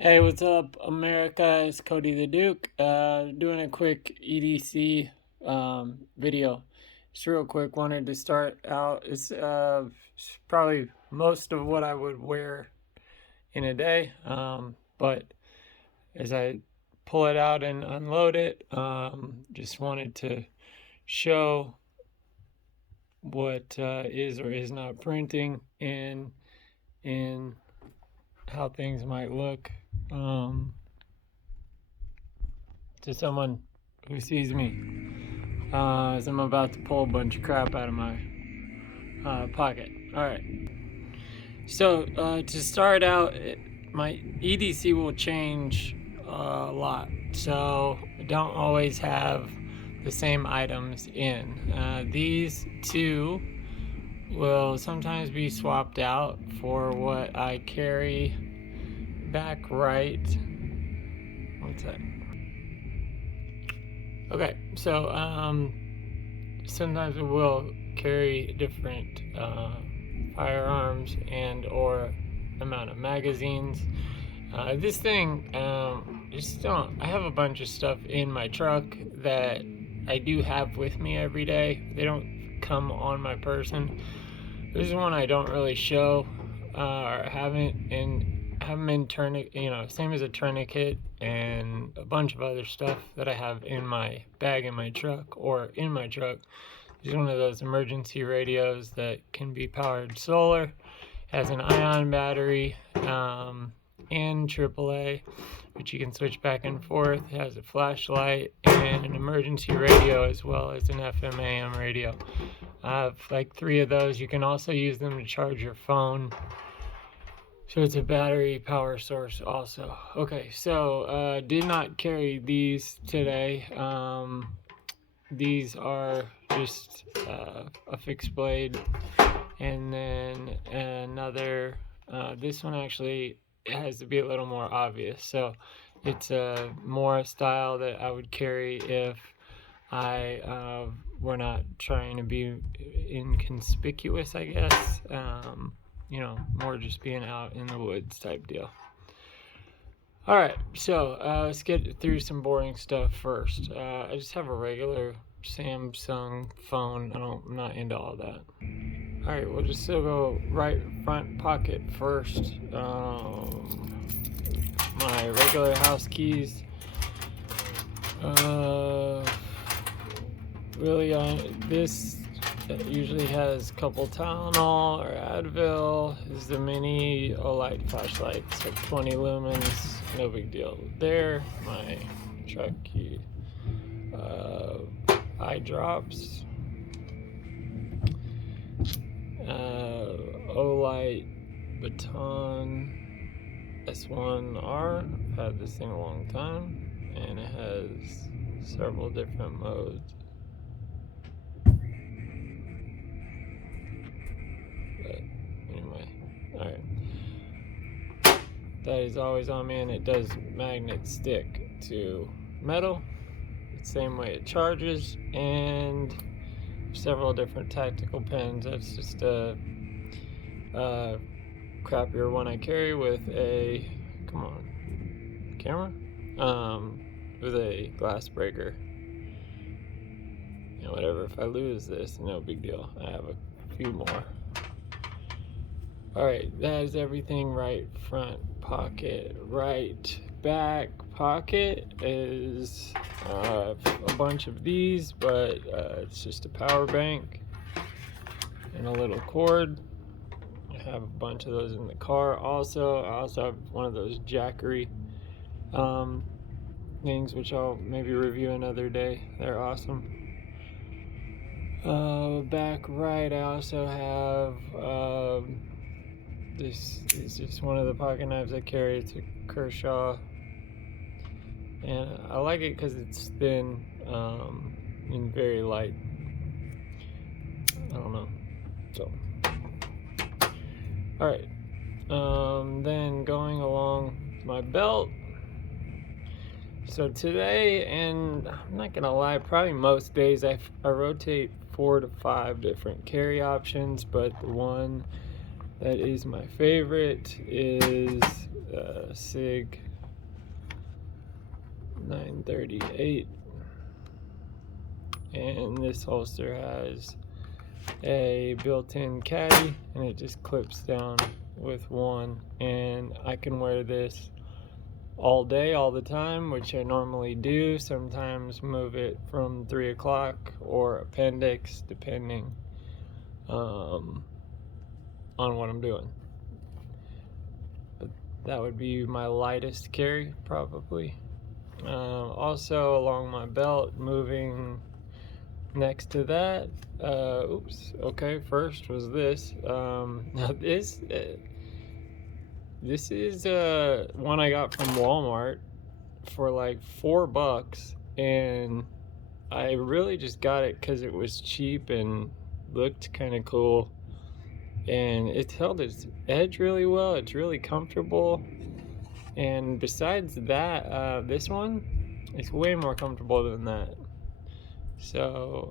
Hey, what's up, America? It's Cody the Duke. Doing a quick EDC video. Just real quick, wanted to start out. It's probably most of what I would wear in a day, but as I pull it out and unload it, just wanted to show what is or is not printing and how things might look. To someone who sees me as I'm about to pull a bunch of crap out of my pocket. Alright, so to start out, my EDC will change a lot, so I don't always have the same items in. These two will sometimes be swapped out for what I carry back right. What's that? Okay, so sometimes we will carry different firearms and or amount of magazines. This thing, just don't. I have a bunch of stuff in my truck that I do have with me every day. They don't come on my person. This is one I don't really show or haven't in tourniquet, same as a tourniquet and a bunch of other stuff that I have in my bag in my truck or in my truck. It's one of those emergency radios that can be powered solar, has an ion battery, and AAA, which you can switch back and forth. It has a flashlight and an emergency radio as well as an FM AM radio. I have like 3 of those. You can also use them to charge your phone. So it's a battery power source also. Okay, so did not carry these today. These are just a fixed blade, and then another. This one actually has to be a little more obvious. So it's a more style that I would carry if I were not trying to be inconspicuous, I guess. More just being out in the woods type deal. Alright, so let's get through some boring stuff first. I just have a regular Samsung phone. I'm not into all that. Alright, we'll just still go right front pocket first. My regular house keys. This usually has a couple Tylenol or Advil. This is the mini Light flashlight. It's like 20 lumens, no big deal there. My truck key, eye drops, Light baton S1R. I've had this thing a long time, and it has several different modes. Alright, that is always on me, and it does magnet stick to metal the same way it charges, and several different tactical pens. That's just a crappier one I carry with a camera with a glass breaker. Whatever, if I lose this, no big deal. I have a few more. Alright, that is everything. Right front pocket. Right back pocket is a bunch of these, but it's just a power bank and a little cord. I have a bunch of those in the car also. I also have one of those Jackery things, which I'll maybe review another day. They're awesome. Back right, I also have this is just one of the pocket knives I carry. It's a Kershaw, and I like it because it's thin and very light. I don't know. So, all right. Then going along my belt. So today, and I'm not gonna lie, probably most days I rotate 4 to 5 different carry options, but the one that is my favorite is SIG 938. And this holster has a built-in caddy, and it just clips down with one, and I can wear this all day, all the time, which I normally do. Sometimes move it from 3 o'clock or appendix, depending on what I'm doing. But that would be my lightest carry, probably. Also along my belt, moving next to that, first was this. Now this is one I got from Walmart for like $4, and I really just got it because it was cheap and looked kind of cool, and it held its edge really well. It's really comfortable, and besides that, this one is way more comfortable than that. So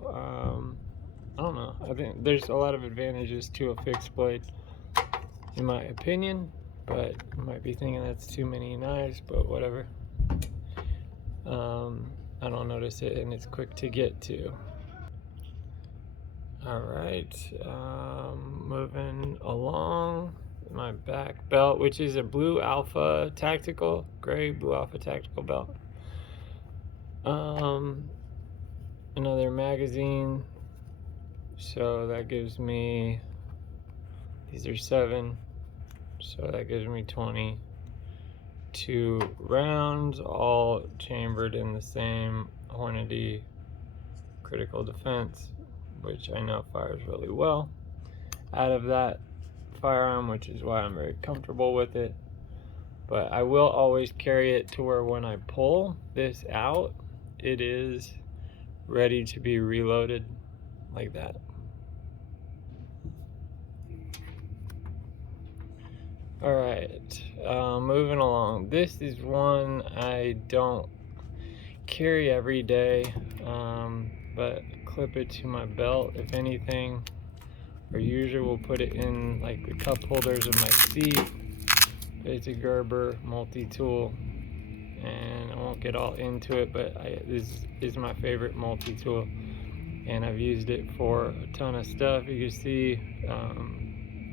I don't know, I think there's a lot of advantages to a fixed blade, in my opinion, but you might be thinking that's too many knives, but whatever. I don't notice it, and it's quick to get to. Alright, moving along, my back belt, which is a Blue Alpha Tactical, gray Blue Alpha Tactical belt. Another magazine, so that gives me, these are 7, so that gives me 22 rounds, all chambered in the same Hornady critical defense, which I know fires really well out of that firearm, which is why I'm very comfortable with it. But I will always carry it to where when I pull this out, it is ready to be reloaded like that. Alright, moving along. This is one I don't carry every day, but clip it to my belt if anything, or usually we'll put it in like the cup holders of my seat. It's a Gerber multi-tool, and I won't get all into it, but this is my favorite multi-tool, and I've used it for a ton of stuff. You can see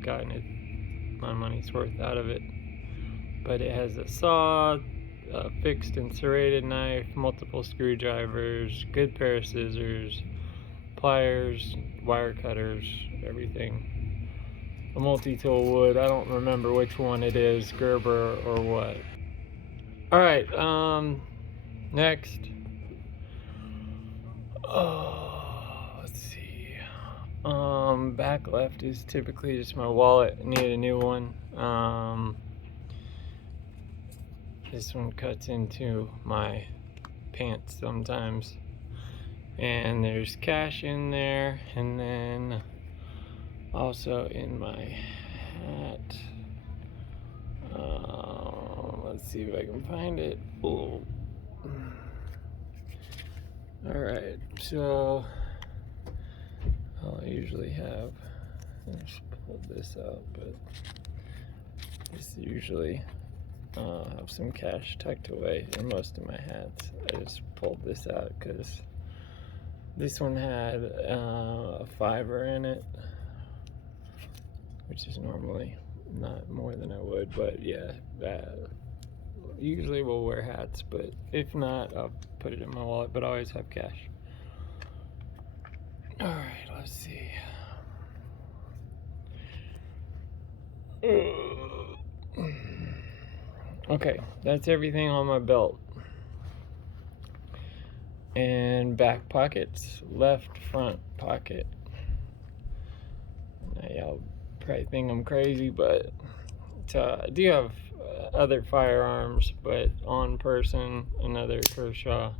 gotten it, my money's worth out of it. But it has a saw, a fixed and serrated knife, multiple screwdrivers, good pair of scissors, pliers, wire cutters, everything. A multi-tool wood, I don't remember which one it is, Gerber or what. Alright, next. Let's see. Back left is typically just my wallet. I need a new one. This one cuts into my pants sometimes. And there's cash in there, and then also in my hat. Let's see if I can find it. Ooh. Alright, so I'll usually have, I just pulled this out, but this usually have some cash tucked away in most of my hats. I just pulled this out because this one had a $5 in it, which is normally not more than I would, but yeah, usually we'll wear hats, but if not, I'll put it in my wallet, but I always have cash. Alright, let's see. Okay, that's everything on my belt. And back pockets, left front pocket. Now y'all probably think I'm crazy, but I do have other firearms, but on person, another Kershaw.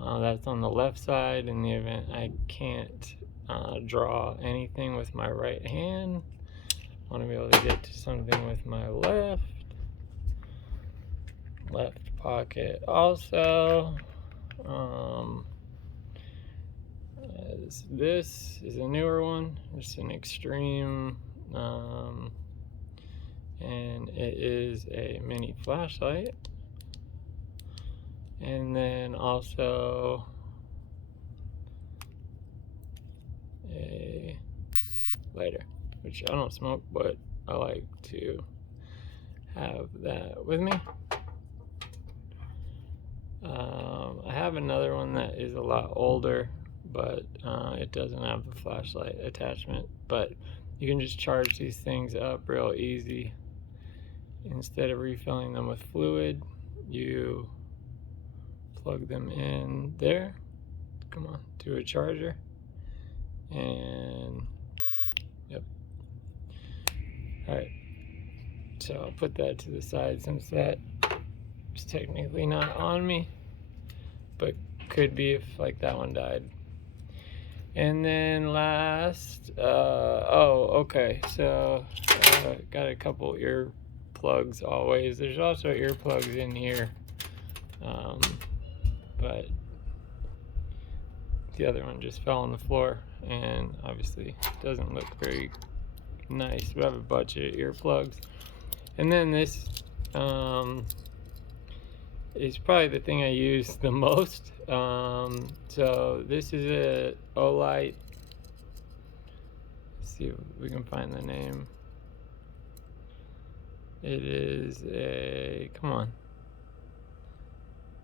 That's on the left side in the event I can't draw anything with my right hand. I want to be able to get to something with my left pocket also. This is a newer one. It's an Extreme, and it is a mini flashlight. and then also a lighter, which I don't smoke, but I like to have that with me. I have another one that is a lot older, but it doesn't have the flashlight attachment, but you can just charge these things up real easy. Instead of refilling them with fluid, you plug them in there, come on, to a charger, and yep. Alright, so I'll put that to the side since that is technically not on me, but could be if like that one died. And then last, okay, so got a couple ear plugs always. There's also earplugs in here, but the other one just fell on the floor and obviously doesn't look very nice. We have a bunch of earplugs. And then this is probably the thing I use the most. So this is a Light. Let's see if we can find the name. It is a, come on,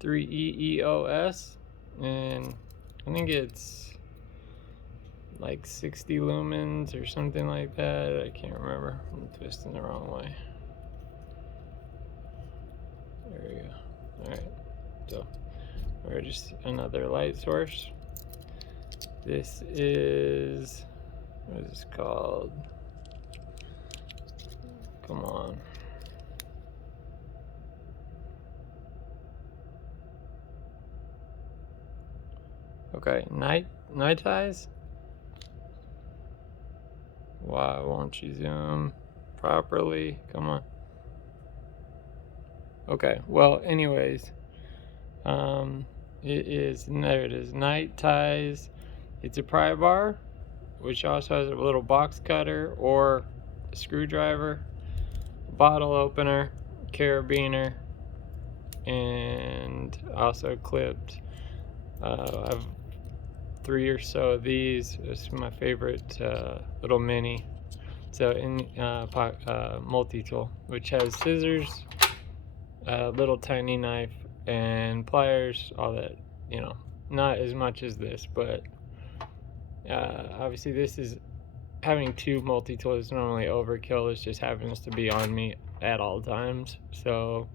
3EEOS, and I think it's like 60 lumens or something like that. I can't remember. I'm twisting the wrong way. There we go. Alright, so we're just another light source. This is, what is this called? Come on. Okay, night eyes? Why won't you zoom properly? Come on. Okay, well, anyways, it is, there it is, Night Ties. It's a pry bar, which also has a little box cutter or a screwdriver, bottle opener, carabiner, and also clipped. I've 3 or so of these. This is my favorite little mini. So in multi-tool, which has scissors, little tiny knife, and pliers, all that, you know, not as much as this, but obviously this is, having 2 multi-tools is normally overkill. This just happens to be on me at all times, so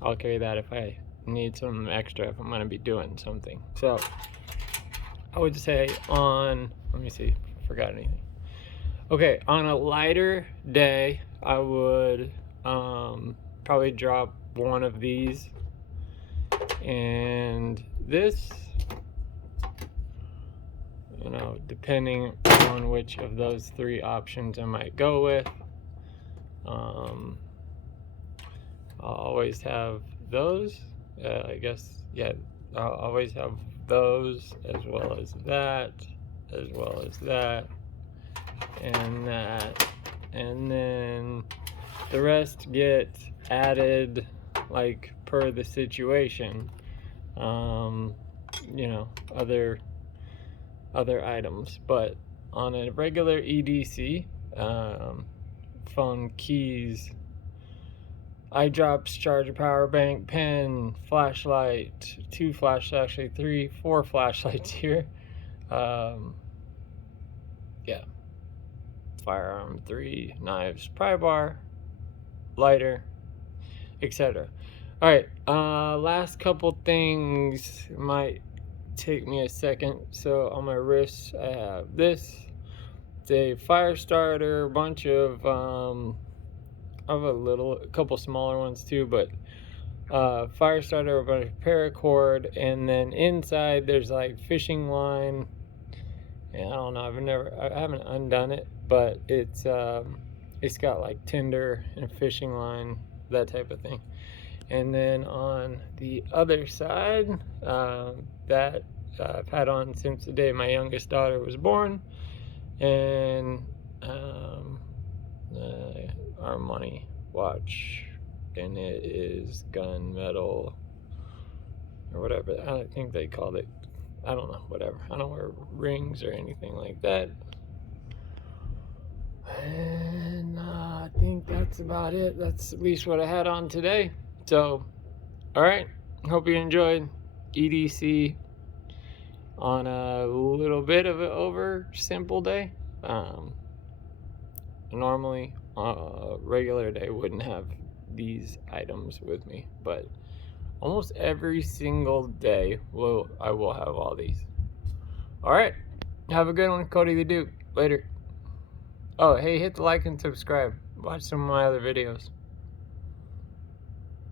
I'll carry that if I need some extra, if I'm going to be doing something. So I would say on, let me see if I forgot anything. Okay, on a lighter day, I would probably drop one of these, and this, you know, depending on which of those 3 options I might go with. I'll always have those, I guess, yeah, I'll always have those, as well as that, as well as that, and that, and then the rest get added like per the situation. You know, other items, but on a regular EDC, phone, keys, eye drops, charger, power bank, pen, flashlight, 2 flashlights, actually 3, 4 flashlights here. Yeah, firearm, 3 knives, pry bar, lighter, etc. All right, last couple things might take me a second. So on my wrist, I have this. It's a fire starter, a bunch of I have a couple smaller ones too, but fire starter, a bunch of paracord, and then inside there's like fishing line. And I don't know, I haven't undone it, but it's got like tinder and fishing line, that type of thing. And then on the other side, that I've had on since the day my youngest daughter was born, and our money watch, and it is gunmetal or whatever. I think they called it. I don't know, whatever. I don't wear rings or anything like that. And I think that's about it. That's at least what I had on today. So, alright. Hope you enjoyed EDC on a little bit of an over simple day. Normally, a regular day wouldn't have these items with me, but almost every single day I will have all these. Alright, have a good one, Cody the Duke. Later. Oh, hey, hit the like and subscribe. Watch some of my other videos.